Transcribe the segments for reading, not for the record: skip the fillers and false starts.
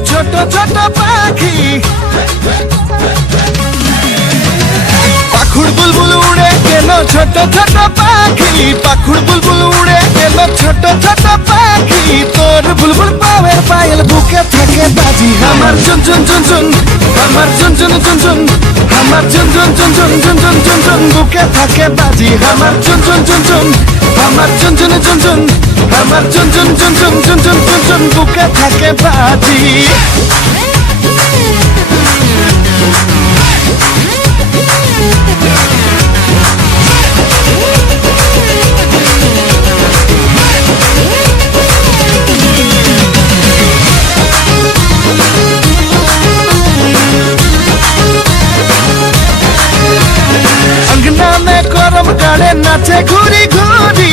ছোট ছোট পাখি পাখুড় বুলবুল উড়ে গেল ছোট ছোট পাখি পাখুড় বুলবুল উড়ে গেল ছোট ছোট পাখি তোর বুলবুল পাওয়ের পায়েল বুকে থাকে বাজি আমার ঝুনঝুন ঝুনঝুন আমার ঝুনঝুন ঝুনঝুন আমার ঝুনঝুন ঝুনঝুন ঝুনঝুন ঝুনঝুন বুকে থাকে বাজি আমার ঝুনঝুন ঝুনঝুন আমার ঝুনঝুন ঝুনঝুন আমার ঝুনঝুন ঝুনঝুন ঝুনঝুন ঝুনঝুন বুকে থাকে বাজি গাড়ে নাচে ঘুরি ঘুরি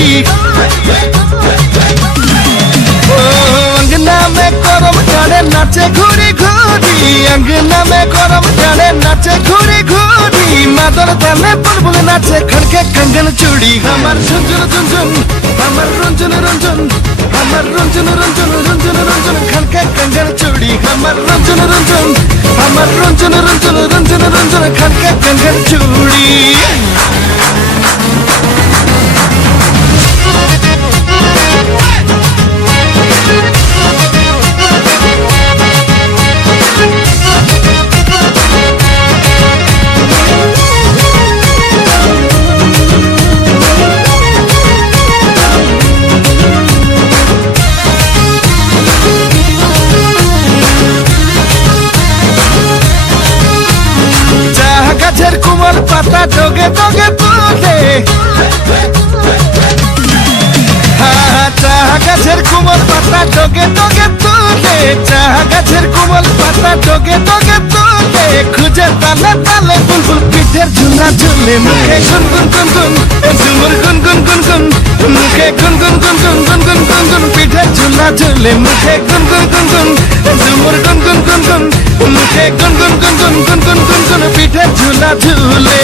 अंगना में करम गाड़े नाचे घुरी घुरी अंगना में करम गाड़े नाचे घुरी घुरी मादर ताले बुलबुल नाचे खड़के कंगन चूड़ी हमार झुनझुन झुनझुन हमार रंजन रंजन हमार रंजन रंजन रंजन रंजन खड़के कंगन चूड़ी हमार रंजन रंजन हमार रंजन रंजन रंजन रंजन खड़के कंगन चूड़ी গাছের কুমল পাতা ডগে ডগে তুলে চা গাছের কুমল পাতা ডগে ডগে তুলে চা গাছের কুমল পাতা ডগে ডগে তুলে খুঁজে তালে তালে বুলবুল পিঠের ঝুলা ঝুলে মুখে গুনগুন গুনগুন ঝুমুর গুনগুন গুনগুন মুখে গুনগুন গুনগুন গুনগুন গুনগুন পিঠের ঝুলা ঝুলে মুখে গুনগুন গুনগুন ঝুমুর গুনগুন গুনগুন মুখে গুনগুন গুনগুন গুনগুন গুনগুন পিঠের ঝুলা ঝুলে